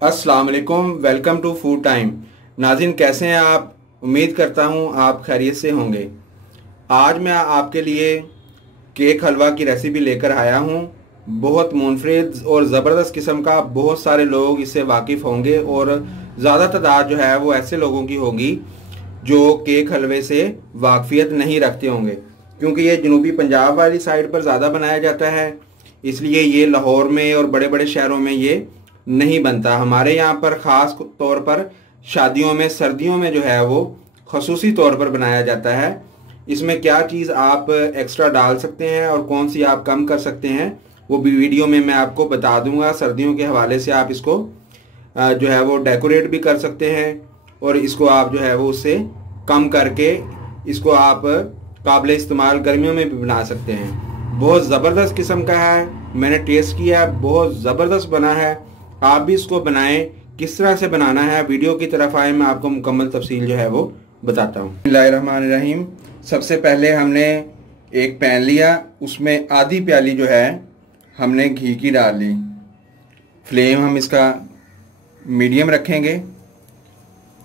अस्सलाम वालेकुम, welcome to food time. नाज़रीन, कैसे हैं आप? उम्मीद करता हूं आप खैरियत से होंगे। आज मैं आपके लिए केक हलवा की रेसिपी लेकर आया हूं। बहुत मुनफरिद और ज़बरदस्त किस्म का, बहुत सारे लोग इससे वाकिफ़ होंगे और ज़्यादा तादाद जो है वो ऐसे लोगों की होगी जो केक हलवे से वाकफियत नहीं रखते होंगे, क्योंकि ये जनूबी पंजाब वाली साइड पर ज़्यादा बनाया जाता है। इसलिए ये लाहौर में और बड़े बड़े शहरों में ये नहीं बनता। हमारे यहाँ पर ख़ास तौर पर शादियों में, सर्दियों में जो है वो खसूसी तौर पर बनाया जाता है। इसमें क्या चीज़ आप एक्स्ट्रा डाल सकते हैं और कौन सी आप कम कर सकते हैं, वो भी वीडियो में मैं आपको बता दूंगा। सर्दियों के हवाले से आप इसको जो है वो डेकोरेट भी कर सकते हैं और इसको आप जो है वो उससे कम करके इसको आप काबिल इस्तेमाल गर्मियों में भी बना सकते हैं। बहुत ज़बरदस्त किस्म का है, मैंने टेस्ट किया है, बहुत ज़बरदस्त बना है। आप भी इसको बनाएं। किस तरह से बनाना है, वीडियो की तरफ आए, मैं आपको मुकम्मल तफसील जो है वो बताता हूँ। बिस्मिल्लाहिर्रहमानिर्रहीम। सबसे पहले हमने एक पैन लिया, उसमें आधी प्याली जो है हमने घी की डाल ली। फ्लेम हम इसका मीडियम रखेंगे।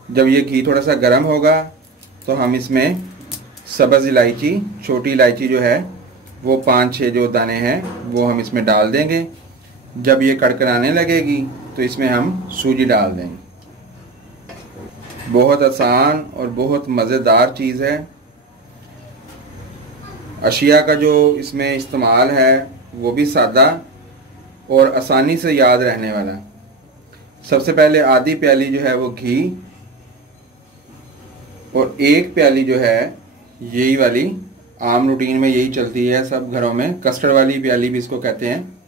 जब ये घी थोड़ा सा गर्म होगा तो हम इसमें सब्ज़ इलायची, छोटी इलायची जो है वो 5-6 जो दाने हैं वो हम इसमें डाल देंगे। जब ये कड़कड़ाने लगेगी तो इसमें हम सूजी डाल देंगे। बहुत आसान और बहुत मज़ेदार चीज़ है। अशिया का जो इसमें इस्तेमाल है वो भी सादा और आसानी से याद रहने वाला। सबसे पहले आधी प्याली जो है वो घी और 1 प्याली जो है यही वाली, आम रूटीन में यही चलती है सब घरों में, कस्टर्ड वाली प्याली भी इसको कहते हैं।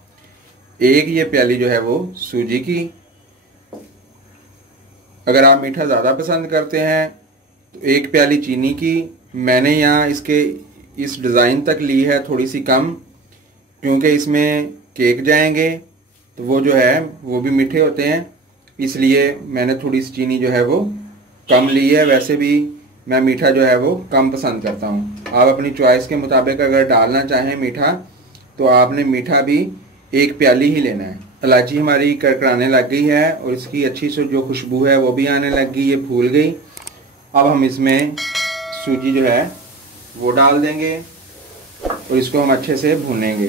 1 ये प्याली जो है वो सूजी की। अगर आप मीठा ज़्यादा पसंद करते हैं तो 1 प्याली चीनी की। मैंने यहाँ इसके इस डिज़ाइन तक ली है थोड़ी सी कम, क्योंकि इसमें केक जाएंगे तो वो जो है वो भी मीठे होते हैं, इसलिए मैंने थोड़ी सी चीनी जो है वो कम ली है। वैसे भी मैं मीठा जो है वो कम पसंद करता हूँ। आप अपनी चॉइस के मुताबिक अगर डालना चाहें मीठा तो आपने मीठा भी 1 प्याली ही लेना है। इलायची हमारी कड़कड़ाने लग गई है और इसकी अच्छी से जो खुशबू है वो भी आने लग गई, ये फूल गई। अब हम इसमें सूजी जो है वो डाल देंगे और इसको हम अच्छे से भूनेंगे।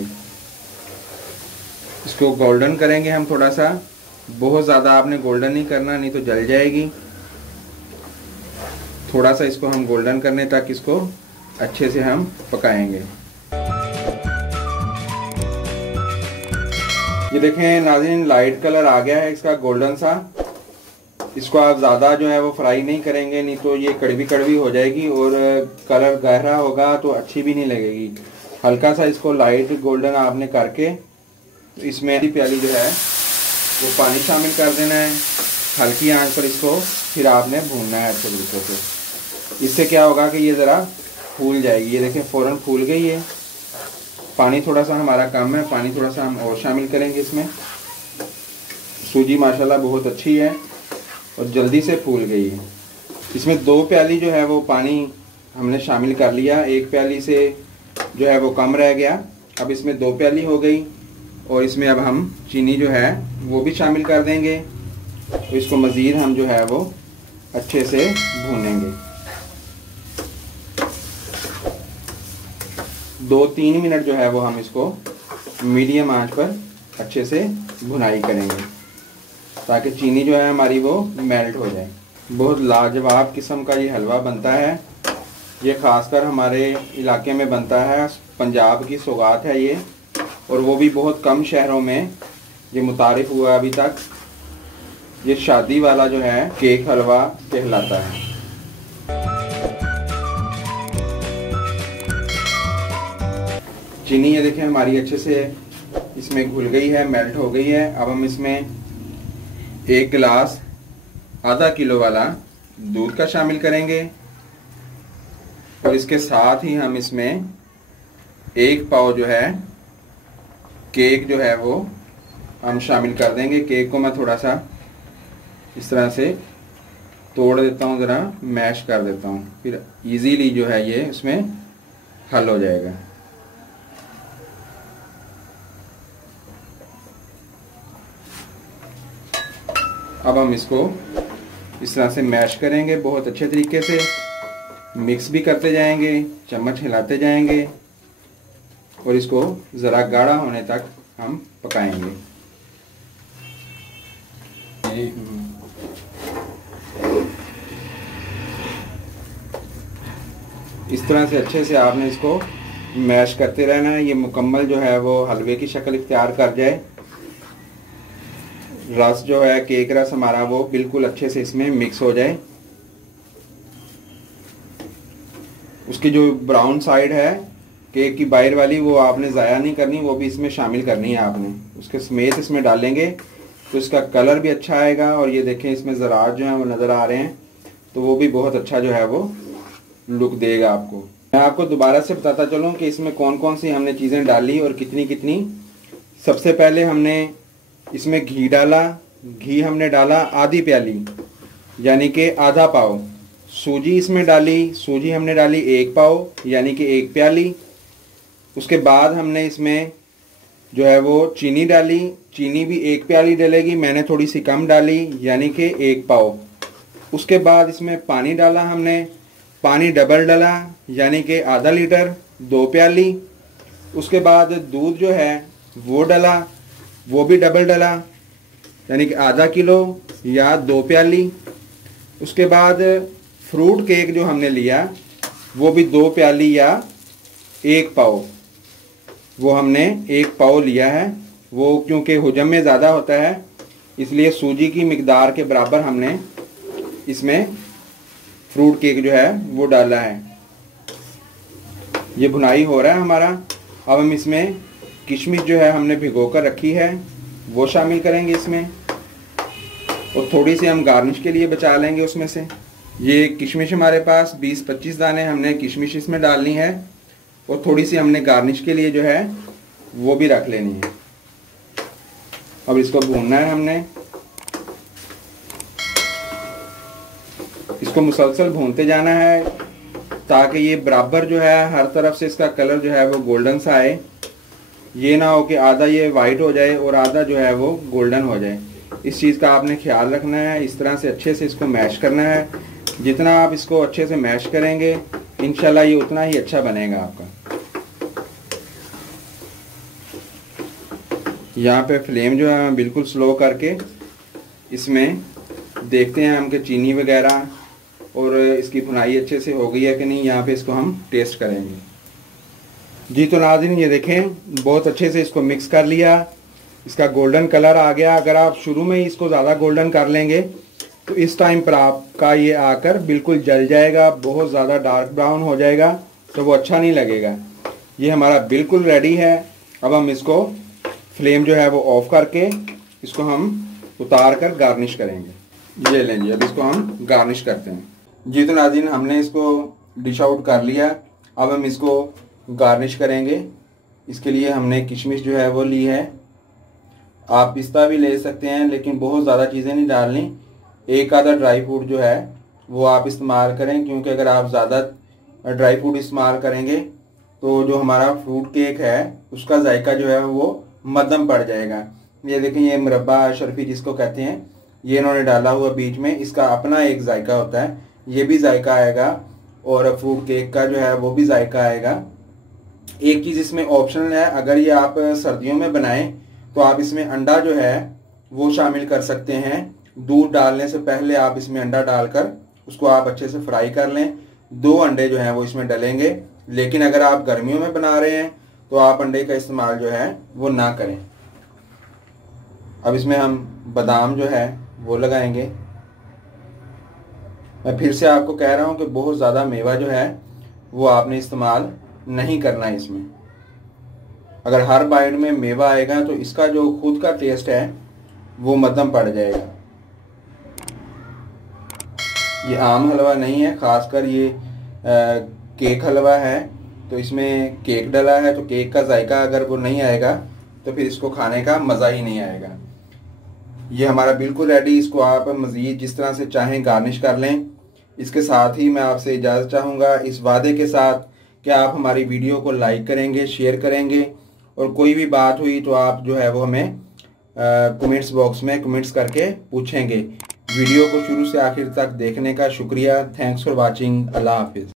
इसको गोल्डन करेंगे हम थोड़ा सा, बहुत ज़्यादा आपने गोल्डन नहीं करना, नहीं तो जल जाएगी। थोड़ा सा इसको हम गोल्डन करने तक इसको अच्छे से हम पकाएंगे। ये देखें नाज़रीन, लाइट कलर आ गया है इसका, गोल्डन सा। इसको आप ज़्यादा जो है वो फ्राई नहीं करेंगे, नहीं तो ये कड़वी कड़वी हो जाएगी और कलर गहरा होगा तो अच्छी भी नहीं लगेगी। हल्का सा इसको लाइट गोल्डन आपने करके इसमें आधी प्याली जो है वो पानी शामिल कर देना है। हल्की आंच पर इसको फिर आपने भूनना है अच्छे तरीके से। इससे क्या होगा कि ये ज़रा फूल जाएगी। ये देखें फ़ौरन फूल गई है। पानी थोड़ा सा हमारा कम है, पानी थोड़ा सा हम और शामिल करेंगे इसमें। सूजी माशाल्लाह बहुत अच्छी है और जल्दी से फूल गई है। इसमें 2 प्याली जो है वो पानी हमने शामिल कर लिया, 1 प्याली से जो है वो कम रह गया। अब इसमें 2 प्याली हो गई और इसमें अब हम चीनी जो है वो भी शामिल कर देंगे। तो इसको मज़ीद हम जो है वो अच्छे से भूनेंगे। 2-3 मिनट जो है वो हम इसको मीडियम आंच पर अच्छे से भुनाई करेंगे ताकि चीनी जो है हमारी वो मेल्ट हो जाए। बहुत लाजवाब किस्म का ये हलवा बनता है। ये ख़ासकर हमारे इलाके में बनता है, पंजाब की सौगात है ये, और वो भी बहुत कम शहरों में ये मुतारिफ हुआ अभी तक। ये शादी वाला जो है केक हलवा कहलाता है। चीनी ये देखें हमारी अच्छे से इसमें घुल गई है, मेल्ट हो गई है। अब हम इसमें 1 गिलास आधा किलो वाला दूध का शामिल करेंगे और इसके साथ ही हम इसमें 1 पाव जो है केक जो है वो हम शामिल कर देंगे। केक को मैं थोड़ा सा इस तरह से तोड़ देता हूँ, ज़रा मैश कर देता हूँ, फिर इजीली जो है ये उसमें हल हो जाएगा। अब हम इसको इस तरह से मैश करेंगे, बहुत अच्छे तरीके से मिक्स भी करते जाएंगे, चम्मच हिलाते जाएंगे और इसको ज़रा गाढ़ा होने तक हम पकाएंगे। इस तरह से अच्छे से आपने इसको मैश करते रहना है। ये मुकम्मल जो है वो हलवे की शक्ल इख्तियार कर जाए। रस जो है, केक रस हमारा, वो बिल्कुल अच्छे से इसमें मिक्स हो जाए। उसकी जो ब्राउन साइड है केक की बाहर वाली, वो आपने ज़ाया नहीं करनी, वो भी इसमें शामिल करनी है आपने। उसके समेत इसमें डालेंगे तो इसका कलर भी अच्छा आएगा। और ये देखें इसमें ज़रात जो है वो नज़र आ रहे हैं, तो वो भी बहुत अच्छा जो है वो लुक देगा आपको। मैं आपको दोबारा से बताता चलूँ कि इसमें कौन कौन सी हमने चीज़ें डाली और कितनी कितनी। सबसे पहले हमने इसमें घी डाला। घी हमने डाला आधी प्याली, यानी कि आधा पाव। सूजी इसमें डाली। सूजी हमने डाली 1 पाव, यानी कि 1 प्याली। उसके बाद हमने इसमें जो है वो चीनी डाली। चीनी भी 1 प्याली डलेगी, मैंने थोड़ी सी कम डाली, यानी कि 1 पाव। उसके बाद इसमें पानी डाला हमने। पानी डबल डाला, यानी कि आधा लीटर, 2 प्याली। उसके बाद दूध जो है वो डाला, वो भी डबल डाला, यानी कि आधा किलो या 2 प्याली। उसके बाद फ्रूट केक जो हमने लिया वो भी 2 प्याली या 1 पाव, वो हमने 1 पाव लिया है। वो क्योंकि हुजम में ज़्यादा होता है, इसलिए सूजी की मिकदार के बराबर हमने इसमें फ्रूट केक जो है वो डाला है। ये भुनाई हो रहा है हमारा। अब हम इसमें किशमिश जो है हमने भिगो कर रखी है वो शामिल करेंगे इसमें, और थोड़ी सी हम गार्निश के लिए बचा लेंगे उसमें से। ये किशमिश हमारे पास 20-25 दाने हमने किशमिश इसमें डालनी है, और थोड़ी सी हमने गार्निश के लिए जो है वो भी रख लेनी है। अब इसको भूनना है हमने। इसको मुसलसल भूनते जाना है ताकि ये बराबर जो है हर तरफ से इसका कलर जो है वो गोल्डन सा आए। ये ना हो कि आधा ये वाइट हो जाए और आधा जो है वो गोल्डन हो जाए। इस चीज़ का आपने ख्याल रखना है। इस तरह से अच्छे से इसको मैश करना है। जितना आप इसको अच्छे से मैश करेंगे इंशाल्लाह ये उतना ही अच्छा बनेगा आपका। यहाँ पे फ्लेम जो है बिल्कुल स्लो करके इसमें देखते हैं हम कि चीनी वगैरह और इसकी भुनाई अच्छे से हो गई है कि नहीं। यहाँ पे इसको हम टेस्ट करेंगे। जी तो नाज़रीन, ये देखें बहुत अच्छे से इसको मिक्स कर लिया। इसका गोल्डन कलर आ गया। अगर आप शुरू में ही इसको ज़्यादा गोल्डन कर लेंगे तो इस टाइम पर आपका ये आकर बिल्कुल जल जाएगा, बहुत ज़्यादा डार्क ब्राउन हो जाएगा, तो वो अच्छा नहीं लगेगा। ये हमारा बिल्कुल रेडी है। अब हम इसको फ्लेम जो है वो ऑफ करके इसको हम उतार कर गार्निश करेंगे। ये लें जी, अब इसको हम गार्निश करते हैं। जी तो नाज़रीन, हमने इसको डिश आउट कर लिया। अब हम इसको गार्निश करेंगे। इसके लिए हमने किशमिश जो है वो ली है। आप पिस्ता भी ले सकते हैं, लेकिन बहुत ज़्यादा चीज़ें नहीं डालनी। एक आधा ड्राई फ्रूट जो है वो आप इस्तेमाल करें, क्योंकि अगर आप ज़्यादा ड्राई फ्रूट इस्तेमाल करेंगे तो जो हमारा फ्रूट केक है उसका जायका जो है वो मध्यम पड़ जाएगा। ये देखें, ये मुरब्बा शर्फी जिसको कहते हैं, ये इन्होंने डाला हुआ बीच में। इसका अपना एक जायका होता है, ये भी जायका आएगा और फ्रूट केक का जो है वो भी जायका आएगा। एक चीज़ इसमें ऑप्शनल है, अगर ये आप सर्दियों में बनाएं तो आप इसमें अंडा जो है वो शामिल कर सकते हैं। दूध डालने से पहले आप इसमें अंडा डालकर उसको आप अच्छे से फ्राई कर लें। 2 अंडे जो हैं वो इसमें डलेंगे। लेकिन अगर आप गर्मियों में बना रहे हैं तो आप अंडे का इस्तेमाल जो है वो ना करें। अब इसमें हम बादाम जो है वो लगाएंगे। मैं फिर से आपको कह रहा हूँ कि बहुत ज़्यादा मेवा जो है वो आपने इस्तेमाल नहीं करना है इसमें। अगर हर बाइट में मेवा आएगा तो इसका जो खुद का टेस्ट है वो मध्यम पड़ जाएगा। ये आम हलवा नहीं है, खासकर ये केक हलवा है, तो इसमें केक डला है, तो केक का जायका अगर वो नहीं आएगा तो फिर इसको खाने का मज़ा ही नहीं आएगा। ये हमारा बिल्कुल रेडी। इसको आप मज़ीद जिस तरह से चाहें गार्निश कर लें। इसके साथ ही मैं आपसे इजाज़त चाहूँगा, इस वादे के साथ कि आप हमारी वीडियो को लाइक करेंगे, शेयर करेंगे, और कोई भी बात हुई तो आप जो है वो हमें कमेंट्स बॉक्स में कमेंट्स करके पूछेंगे। वीडियो को शुरू से आखिर तक देखने का शुक्रिया। Thanks for watching. अल्लाह हाफिज़।